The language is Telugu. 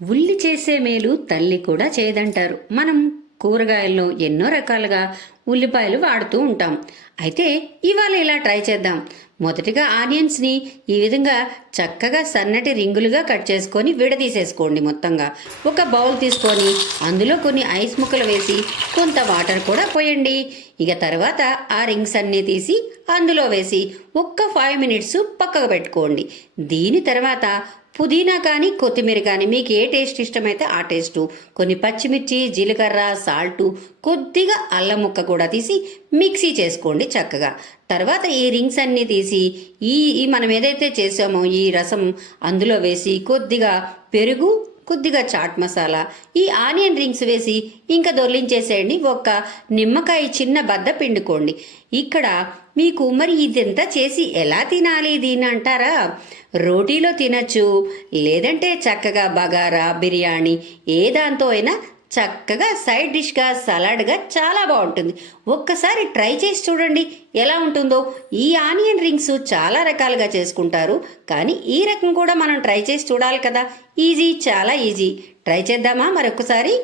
ఉల్లి చేసే మేలు తల్లి కూడా చేయదంటారు. మనం కూరగాయల్లో ఎన్నో రకాలుగా ఉల్లిపాయలు వాడుతూ ఉంటాం. అయితే ఇవాళ ఇలా ట్రై చేద్దాం. మొదటిగా ఆనియన్స్ని ఈ విధంగా చక్కగా సన్నటి రింగులుగా కట్ చేసుకొని విడదీసేసుకోండి. మొత్తంగా ఒక బౌల్ తీసుకొని అందులో కొన్ని ఐస్ ముక్కలు వేసి కొంత వాటర్ కూడా పోయండి. ఇక తర్వాత ఆ రింగ్స్ అన్నీ తీసి అందులో వేసి ఒక్క 5 మినిట్స్ పక్కకు పెట్టుకోండి. దీని తర్వాత పుదీనా కానీ కొత్తిమీర కానీ మీకు ఏ టేస్ట్ ఇష్టమైతే ఆ టేస్టు, కొన్ని పచ్చిమిర్చి, జీలకర్ర, సాల్టు, కొద్దిగా అల్లం ముక్క కూడా తీసి మిక్సీ చేసుకోండి చక్కగా. తర్వాత ఈ రింగ్స్ అన్నీ తీసి ఈ మనం ఏదైతే చేసామో ఈ రసం అందులో వేసి కొద్దిగా పెరుగు, కొద్దిగా చాట్ మసాలా, ఈ ఆనియన్ రింగ్స్ వేసి ఇంకా దొర్లించేసేయండి. ఒక్క నిమ్మకాయ చిన్న బద్ద పిండుకోండి. ఇక్కడ మీకు మరి ఇదంతా చేసి ఎలా తినాలి దీన్ని అంటారా? రోటీలో తినచ్చు, లేదంటే చక్కగా బగారా, బిర్యానీ ఏ దాంతో అయినా చక్కగా సైడ్ డిష్గా, సలాడ్గా చాలా బాగుంటుంది. ఒక్కసారి ట్రై చేసి చూడండి ఎలా ఉంటుందో. ఈ ఆనియన్ రింగ్స్ చాలా రకాలుగా చేసుకుంటారు, కానీ ఈ రకం కూడా మనం ట్రై చేసి చూడాలి కదా. ఈజీ, చాలా ఈజీ. ట్రై చేద్దామా మరొకసారి?